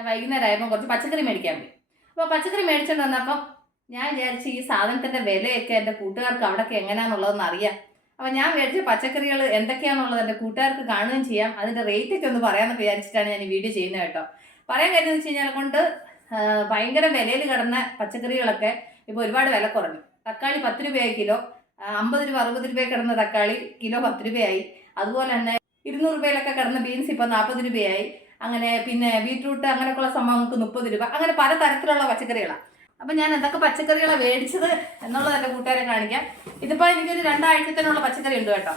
ഞാൻ വൈകുന്നേരം ആയപ്പോൾ കുറച്ച് പച്ചക്കറി മേടിക്കാൻ പോയി. അപ്പോൾ പച്ചക്കറി മേടിച്ചുകൊണ്ട് വന്നപ്പം ഞാൻ വിചാരിച്ച് ഈ സാധനത്തിന്റെ വിലയൊക്കെ എന്റെ കൂട്ടുകാർക്ക് അവിടെയൊക്കെ എങ്ങനെയാണെന്നുള്ളതെന്ന് അറിയാം. അപ്പോൾ ഞാൻ മേടിച്ച പച്ചക്കറികൾ എന്തൊക്കെയാണെന്നുള്ളത് എന്റെ കൂട്ടുകാർക്ക് കാണുകയും ചെയ്യാം. അതിന്റെ റേറ്റ് ഒക്കെ ഒന്ന് പറയാമെന്ന് വിചാരിച്ചിട്ടാണ് ഞാൻ ഈ വീഡിയോ ചെയ്യുന്നത് കേട്ടോ. പറയാൻ കാര്യം വെച്ച് കഴിഞ്ഞാൽ കൊണ്ട് ഭയങ്കര വിലയിൽ കിടന്ന പച്ചക്കറികളൊക്കെ ഇപ്പോൾ ഒരുപാട് വില കുറഞ്ഞു. തക്കാളി പത്ത് രൂപയായി കിലോ. അമ്പത് രൂപ അറുപത് രൂപ കിടന്ന തക്കാളി കിലോ പത്ത് രൂപയായി. അതുപോലെ തന്നെ ഇരുന്നൂറ് രൂപയിലൊക്കെ കിടന്ന ബീൻസ് ഇപ്പോൾ നാൽപ്പത് രൂപയായി. അങ്ങനെ പിന്നെ ബീട്രൂട്ട് അങ്ങനെയൊക്കെയുള്ള സംഭവങ്ങൾക്ക് മുപ്പത് രൂപ. അങ്ങനെ പല തരത്തിലുള്ള പച്ചക്കറികളാണ് അപ്പം ഞാൻ എന്തൊക്കെ പച്ചക്കറികളാണ് മേടിച്ചത് എന്നുള്ളത് എന്റെ കൂട്ടുകാരെ കാണിക്കാം. ഇതിപ്പോൾ എനിക്കൊരു രണ്ടാഴ്ചത്തേനുള്ള പച്ചക്കറി ഉണ്ട് കേട്ടോ.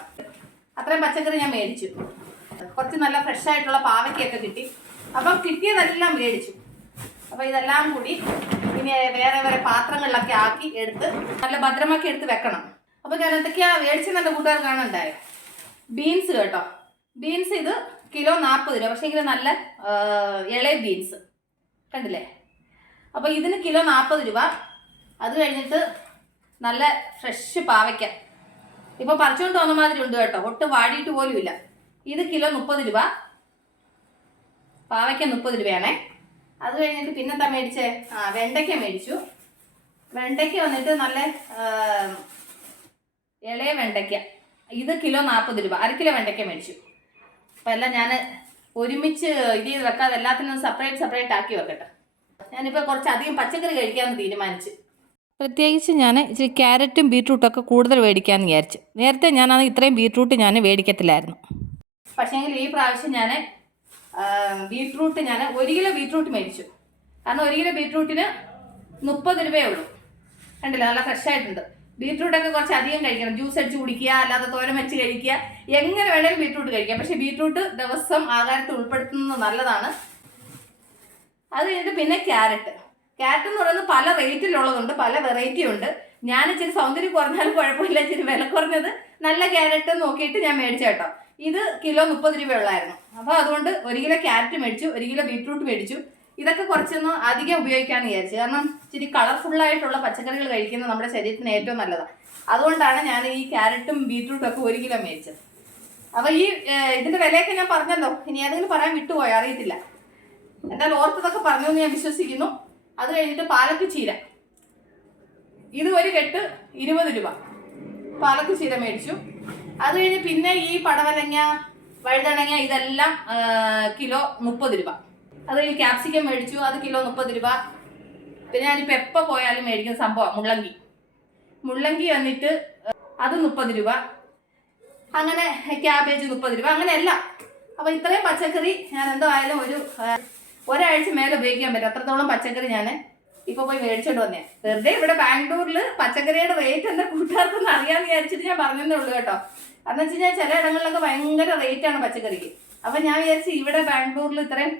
അത്രയും പച്ചക്കറി ഞാൻ മേടിച്ചു. കുറച്ച് നല്ല ഫ്രഷ് ആയിട്ടുള്ള പാവയ്ക്കൊക്കെ കിട്ടി. അപ്പം കിട്ടിയതെല്ലാം മേടിച്ചു. അപ്പം ഇതെല്ലാം കൂടി ഇനി വേറെ വേറെ പാത്രങ്ങളിലൊക്കെ ആക്കി എടുത്ത് നല്ല ഭദ്രമാക്കി എടുത്ത് വെക്കണം. അപ്പം ഞാൻ എന്തൊക്കെയാണ് മേടിച്ചെന്ന് എന്റെ കൂട്ടുകാർ കാണുന്നുണ്ടായോ? ബീൻസ് കേട്ടോ. ബീൻസ് ഇത് കിലോ നാൽപ്പത് രൂപ. പക്ഷേ ഇങ്ങനെ നല്ല ഇളയ ബീൻസ് കണ്ടില്ലേ? അപ്പോൾ ഇതിന് കിലോ നാൽപ്പത് രൂപ. അത് കഴിഞ്ഞിട്ട് നല്ല ഫ്രഷ് പാവയ്ക്ക. ഇപ്പോൾ പറിച്ചുകൊണ്ട് തോന്നുന്ന മാതിരി ഉണ്ട് കേട്ടോ. ഒട്ടും വാടിയിട്ട് പോലുമില്ല ഇത് കിലോ മുപ്പത് രൂപ. പാവയ്ക്ക മുപ്പത് രൂപയാണേ. അത് കഴിഞ്ഞിട്ട് പിന്നെന്താ മേടിച്ചേ? ആ വെണ്ടയ്ക്ക മേടിച്ചു. വെണ്ടയ്ക്ക വന്നിട്ട് നല്ല ഇളയ വെണ്ടയ്ക്ക. ഇത് കിലോ നാൽപ്പത് രൂപ. അര കിലോ വെണ്ടയ്ക്ക മേടിച്ചു. അപ്പം എല്ലാം ഞാൻ ഒരുമിച്ച് ഇത് ചെയ്ത് വെക്കാതെ എല്ലാത്തിനും സെപ്പറേറ്റ് സെപ്പറേറ്റ് ആക്കി വെക്കട്ടെ. ഞാനിപ്പോൾ കുറച്ചധികം പച്ചക്കറി കഴിക്കാമെന്ന് തീരുമാനിച്ചു. പ്രത്യേകിച്ച് ഞാൻ ഇച്ചിരി ക്യാരറ്റും ബീട്രൂട്ടും ഒക്കെ കൂടുതൽ മേടിക്കാമെന്ന് വിചാരിച്ചു. നേരത്തെ ഞാനത് ഇത്രയും ബീട്രൂട്ട് ഞാൻ മേടിക്കത്തില്ലായിരുന്നു പക്ഷേങ്കിൽ ഈ പ്രാവശ്യം ഞാൻ ബീട്രൂട്ട് ഞാൻ ഒരു കിലോ ബീട്രൂട്ട് മേടിച്ചു. കാരണം ഒരു കിലോ ബീട്രൂട്ടിന് മുപ്പത് രൂപയേ ഉള്ളൂ. കണ്ടില്ല? നല്ല ഫ്രഷ് ആയിട്ടുണ്ട്. ബീട്രൂട്ടൊക്കെ കുറച്ച് അധികം കഴിക്കണം. ജ്യൂസ് അടിച്ച് കുടിക്കുക അല്ലാതെ തോരൻ വെച്ച് കഴിക്കുക. എങ്ങനെ വേണേലും ബീട്രൂട്ട് കഴിക്കാം. പക്ഷേ ബീട്രൂട്ട് ദിവസം ആഹാരത്തിൽ ഉൾപ്പെടുത്തുന്നത് നല്ലതാണ്. അത് കഴിഞ്ഞിട്ട് പിന്നെ ക്യാരറ്റ്. ക്യാരറ്റ് എന്ന് പറയുന്നത് പല റേറ്റിലുള്ളതുണ്ട് പല വെറൈറ്റി ഉണ്ട്. ഞാൻ ഇച്ചിരി സൗന്ദര്യം കുറഞ്ഞാലും കുഴപ്പമില്ല ഇച്ചിരി വില കുറഞ്ഞത് നല്ല ക്യാരറ്റ് നോക്കിയിട്ട് ഞാൻ മേടിച്ചു കേട്ടോ. ഇത് കിലോ മുപ്പത് രൂപ ഉള്ളായിരുന്നു അപ്പോൾ അതുകൊണ്ട് ഒരു കിലോ ക്യാരറ്റ് മേടിച്ചു ഒരു കിലോ ബീട്രൂട്ട് മേടിച്ചു. ഇതൊക്കെ കുറച്ചൊന്ന് അധികം ഉപയോഗിക്കാമെന്ന് വിചാരിച്ചു. കാരണം ഇച്ചിരി ആയിട്ടുള്ള പച്ചക്കറികൾ കഴിക്കുന്നത് നമ്മുടെ ശരീരത്തിന് ഏറ്റവും നല്ലതാണ് അതുകൊണ്ടാണ് ഞാൻ ഈ ക്യാരറ്റും ബീട്രൂട്ടും ഒക്കെ ഒരു കിലോ മേടിച്ചത്. അപ്പോൾ ഈ ഇതിന്റെ വിലയൊക്കെ ഞാൻ പറഞ്ഞല്ലോ. ഇനി ഏതെങ്കിലും പറയാൻ വിട്ടുപോയോ? അറിയത്തില്ല. എന്തായാലും ഓർത്തതൊക്കെ പറഞ്ഞു എന്ന് ഞാൻ വിശ്വസിക്കുന്നു. അത് കഴിഞ്ഞിട്ട് പാലക്ക് ചീര. ഇത് ഒരു കെട്ട് ഇരുപത് രൂപ. പാലക്ക് ചീര മേടിച്ചു. അത് കഴിഞ്ഞ് പിന്നെ ഈ പടവലങ്ങ വഴുതണങ്ങ ഇതെല്ലാം കിലോ മുപ്പത് രൂപ. അത് കഴിഞ്ഞ് ക്യാപ്സിക്കം മേടിച്ചു അത് കിലോ മുപ്പത് രൂപ. പിന്നെ ഞാനിപ്പോൾ എപ്പ പോയാലും മേടിക്കുന്ന സംഭവം മുള്ളങ്കി. മുള്ളങ്കി വന്നിട്ട് അത് മുപ്പത് രൂപ. അങ്ങനെ ക്യാബേജ് മുപ്പത് രൂപ അങ്ങനെ എല്ലാം. അപ്പോൾ ഇത്രയും പച്ചക്കറി ഞാൻ എന്തായാലും ഒരു ഒരാഴ്ച മേലെ ഉപയോഗിക്കാൻ പറ്റും. അത്രത്തോളം പച്ചക്കറി ഞാൻ ഇപ്പൊ പോയി മേടിച്ചോണ്ട് വന്നേ. വെറുതെ ഇവിടെ ബാംഗ്ലൂരിൽ പച്ചക്കറിയുടെ റേറ്റ് എന്താ കൂട്ടുകാർക്കൊന്നും അറിയാമെന്ന് വിചാരിച്ചിട്ട് ഞാൻ പറഞ്ഞതേ ഉള്ളൂ കേട്ടോ. കാരണം വെച്ച് കഴിഞ്ഞാൽ ചില ഇടങ്ങളിലൊക്കെ ഭയങ്കര റേറ്റാണ് പച്ചക്കറിക്ക്. അപ്പം ഞാൻ വിചാരിച്ചു ഇവിടെ ബാംഗ്ലൂരിൽ ഇത്രയും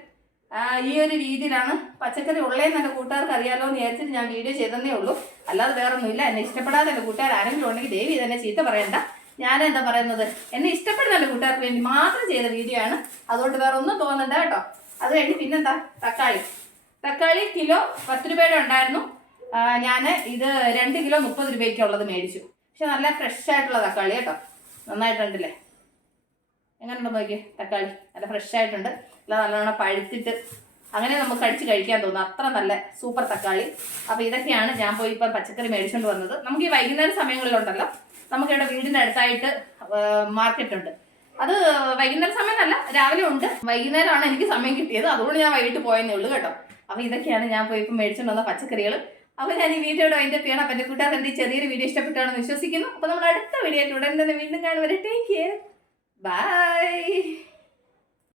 ഈ ഒരു രീതിയിലാണ് പച്ചക്കറി ഉള്ളതെന്ന് കൂട്ടുകാർക്ക് അറിയാലോ എന്ന് വിചാരിച്ചിട്ട് ഞാൻ വീഡിയോ ചെയ്തതേ ഉള്ളൂ. അല്ലാതെ വേറെ ഒന്നുമില്ല എന്നെ ഇഷ്ടപ്പെടാതെ എന്റെ കൂട്ടുകാർ ആരെങ്കിലും ഉണ്ടെങ്കിൽ ദേവി തന്നെ ചീത്ത പറയണ്ട. ഞാൻ എന്താ പറയുന്നത്? എന്നെ ഇഷ്ടപ്പെടുന്ന എന്റെ കൂട്ടുകാർക്ക് വേണ്ടി മാത്രം ചെയ്ത വീഡിയോ ആണ്. അതുകൊണ്ട് വേറെ ഒന്നും തോന്നണ്ട കേട്ടോ. അത് കഴിഞ്ഞ് പിന്നെന്താ? തക്കാളി. തക്കാളി കിലോ പത്ത് രൂപയുടെ ഉണ്ടായിരുന്നു. ഞാൻ ഇത് രണ്ട് കിലോ മുപ്പത് രൂപയ്ക്കുള്ളത് മേടിച്ചു. പക്ഷെ നല്ല ഫ്രഷ് ആയിട്ടുള്ള തക്കാളി കേട്ടോ. നന്നായിട്ടുണ്ടല്ലേ? എങ്ങനെയുണ്ടോ നോക്കിയേ? തക്കാളി. നല്ല ഫ്രഷ് ആയിട്ടുണ്ട്. അല്ല നല്ലോണം പഴുത്തിട്ട് അങ്ങനെ നമുക്ക് കടിച്ച് കഴിക്കാൻ തോന്നും. അത്ര നല്ല സൂപ്പർ തക്കാളി. അപ്പോൾ ഇതൊക്കെയാണ് ഞാൻ പോയി ഇപ്പം പച്ചക്കറി മേടിച്ചുകൊണ്ട് വന്നത്. നമുക്ക് ഈ വൈകുന്നേര സമയങ്ങളിലുണ്ടല്ലോ. നമുക്കിവിടെ വീടിന്റെ അടുത്തായിട്ട് മാർക്കറ്റ് ഉണ്ട്. അത് വൈകുന്നേര സമയമല്ല രാവിലെ ഉണ്ട്. വൈകുന്നേരമാണ് എനിക്ക് സമയം കിട്ടിയത്. അതുകൊണ്ട് ഞാൻ വൈകിട്ട് പോയെന്നേ ഉള്ളൂ കേട്ടോ. അപ്പോൾ ഇതൊക്കെയാണ് ഞാൻ പോയി ഇപ്പം മേടിച്ചുകൊണ്ട് വന്ന പച്ചക്കറികൾ അപ്പോൾ ഞാൻ ഈ വീഡിയോയുടെ അതിന്റെ ചെയ്യണം. അപ്പം എന്റെ എന്റെ ചെറിയൊരു വീഡിയോ ഇഷ്ടപ്പെട്ടാണെന്ന് വിശ്വസിക്കുന്നു. അപ്പോൾ നമ്മൾ അടുത്ത വീഡിയോ ഉടൻ തന്നെ വീണ്ടും കാണുവരെ ടേക്ക് കെയർ Bye.